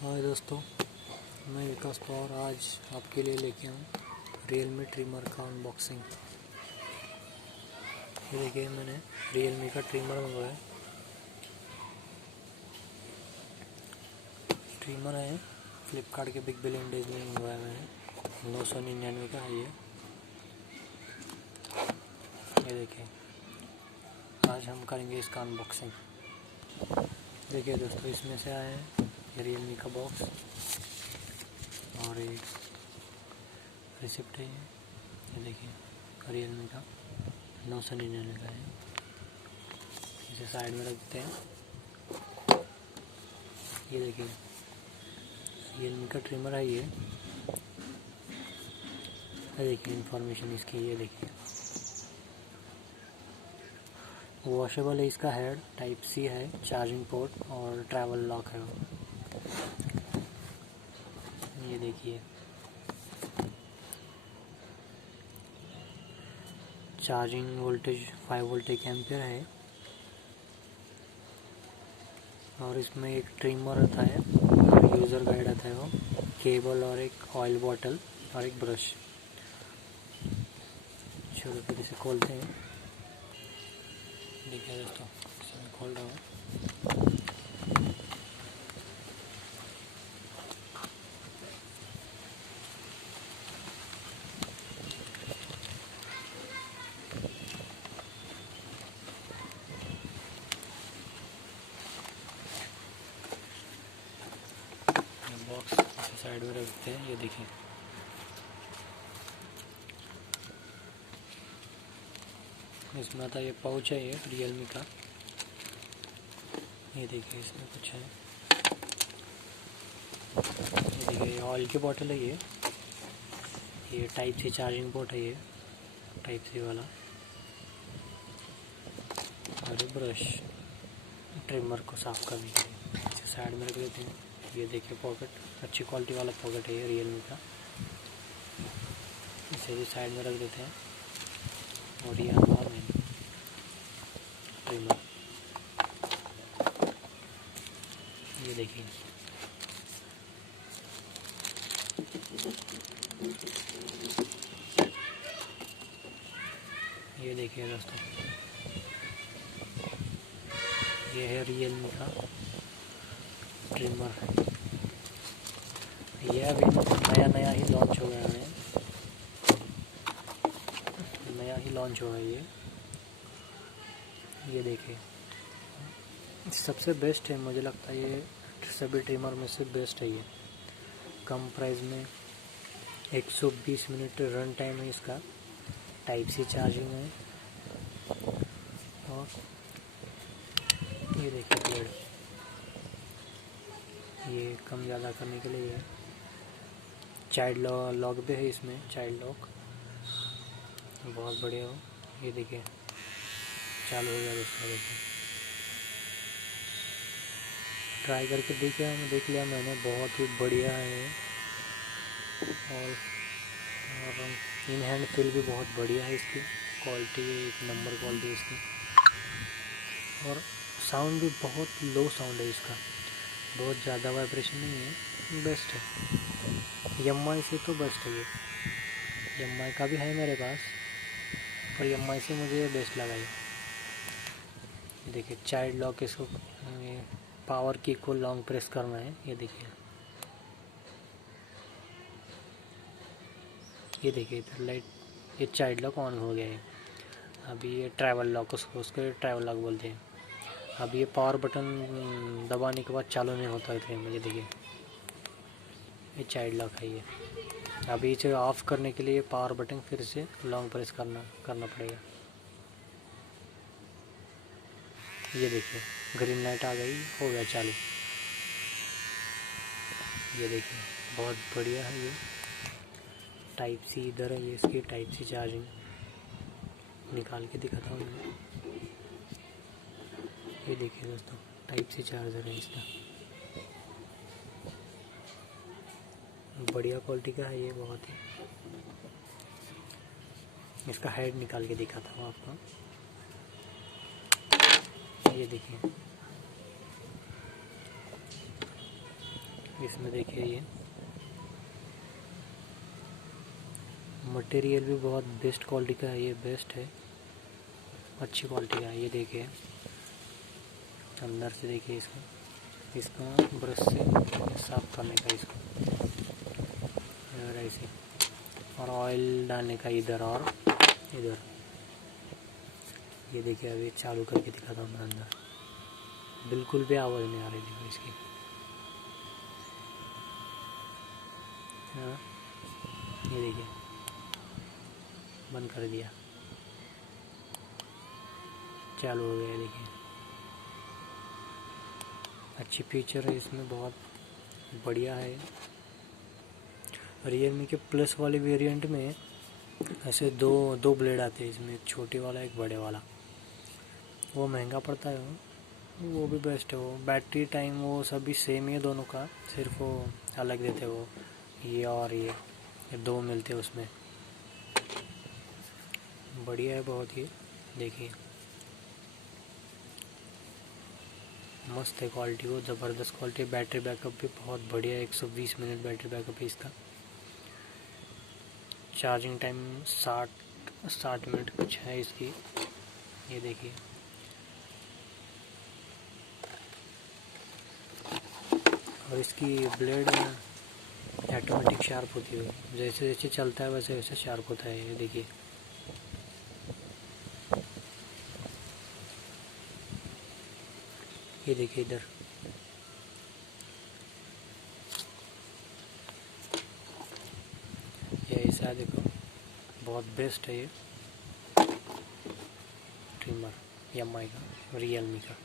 हाय दोस्तों, मैं विकास पवार आज आपके लिए लेके आऊँ realme ट्रिमर का अनबॉक्सिंग। ये देखिए, मैंने realme का ट्रिमर मंगवाया। ट्रिमर है फ्लिपकार्ट के बिग बिलियन डेज में मंगवाया मैंने। 999 का है ये देखिए, आज हम करेंगे इसका अनबॉक्सिंग। देखिए दोस्तों, इसमें से आया है रियलमी का बॉक्स और एक रिसिप्ट है। ये देखिए, रियलमी का 999 का है। इसे साइड में रख देते हैं। ये देखिए, रियलमी का ट्रिमर है ये देखिए इंफॉर्मेशन इसकी। ये देखिए, वॉशेबल है इसका हेड, टाइप सी है, चार्जिंग पोर्ट और ट्रैवल लॉक है वो। ये देखिए, चार्जिंग वोल्टेज 5 वोल्ट 1 एम्पियर है और इसमें एक ट्रिमर आता है और यूज़र गाइड आता है, वो केबल और एक ऑयल बॉटल और एक ब्रश। चलो फिर इसे खोलते हैं। देखिए दोस्तों, इसे मैं खोल रहा हूँ। बॉक्स इसे साइड में रखते हैं। ये देखिए, इसमें आता ये पाउच है, ये रियलमी का। ये देखिए, इसमें कुछ है। ये देखिए, ये ऑयल की बोतल है ये टाइप सी चार्जिंग पोर्ट है, ये टाइप सी वाला, और ये ब्रश ट्रिमर को साफ करने के लिए। इसे साइड में रख देते हैं। ये देखिए, पॉकेट, अच्छी क्वालिटी वाला पॉकेट है ये रियलमी का। इसे भी साइड में रख देते हैं। और ये हमारा मेन ट्रिमर। ये देखिए, ये देखिए दोस्तों, ये है रियलमी का ट्रिमर। ये अभी नया ही लॉन्च हो गया है, नया ही लॉन्च हुआ है ये देखिए, सबसे बेस्ट है मुझे लगता है। ये सभी ट्रिमर में से बेस्ट है ये। कम प्राइस में 120 मिनट रन टाइम है इसका, टाइप सी चार्जिंग है। और ये देखिए ब्लेड, ये कम ज़्यादा करने के लिए है। चाइल्ड लॉक भी है इसमें, चाइल्ड लॉक बहुत बढ़िया हो। ये देखिए, चालू हो गया दोस्तों। देखिए, ट्राई करके देख लिया मैंने, बहुत ही बढ़िया है। और इन हैंड फील भी बहुत बढ़िया है इसकी, क्वालिटी एक नंबर क्वालिटी है इसकी। और साउंड भी बहुत लो साउंड है इसका, बहुत ज़्यादा वाइब्रेशन नहीं है, बेस्ट है। एम से तो बेस्ट है ये। एम का भी है मेरे पास, पर एम से मुझे बेस्ट लगा ये। देखिए, चाइल्ड लॉक, इसको पावर की को लॉन्ग प्रेस करना है। ये देखिए, ये देखिए इधर लाइट, ये चाइल्ड लॉक ऑन हो गया है। अभी ये ट्रैवल लॉक, उसको ट्रैवल लॉक बोलते हैं। अब ये पावर बटन दबाने के बाद चालू नहीं होता है मुझे। देखिए, ये चाइल्ड लॉक है ये। अभी इसे ऑफ़ करने के लिए पावर बटन फिर से लॉन्ग प्रेस करना पड़ेगा। ये देखिए, ग्रीन लाइट आ गई, हो गया चालू। ये देखिए, बहुत बढ़िया है ये। टाइप सी इधर है, ये इसकी टाइप सी चार्जिंग निकाल के दिखाता हूँ मैं। ये देखिए दोस्तों, टाइप सी चार्जर है इसका, बढ़िया क्वालिटी का है ये बहुत ही। इसका हेड निकाल के दिखाता हूँ आपको। ये देखिए, इसमें देखिए ये मटेरियल भी बहुत बेस्ट क्वालिटी का है, ये बेस्ट है, अच्छी क्वालिटी का है। ये देखिए अंदर से देखिए इसका ब्रश से साफ करने का इसको और ऐसे, और ऑयल डालने का इधर और इधर। ये देखिए अभी चालू करके दिखाता हूँ मैं अंदर, बिल्कुल भी आवाज़ नहीं आ रही देखो इसकी। हाँ ये देखिए बंद कर दिया, चालू हो गया। देखिए अच्छी फीचर है इसमें, बहुत बढ़िया है। रियलमी के प्लस वाले वेरिएंट में ऐसे दो ब्लेड आते हैं इसमें, एक छोटे वाला एक बड़े वाला। वो महंगा पड़ता है, वो भी बेस्ट है। वो बैटरी टाइम वो सभी सेम ही है दोनों का, सिर्फ वो अलग देते वो, ये और ये दो मिलते हैं उसमें। बढ़िया है बहुत ही, देखिए मस्त है क्वालिटी, वो ज़बरदस्त क्वालिटी। बैटरी बैकअप भी बहुत बढ़िया है, 120 मिनट बैटरी बैकअप है इसका। चार्जिंग टाइम 60 मिनट कुछ है इसकी। ये देखिए और इसकी ब्लेड ऑटोमेटिक शार्प होती है, जैसे जैसे चलता है वैसे वैसे शार्प होता है। ये देखिए ये देखिए इधर, ये ऐसा देखो, बहुत बेस्ट है ये ट्रिमर एमआई का, रियलमी का।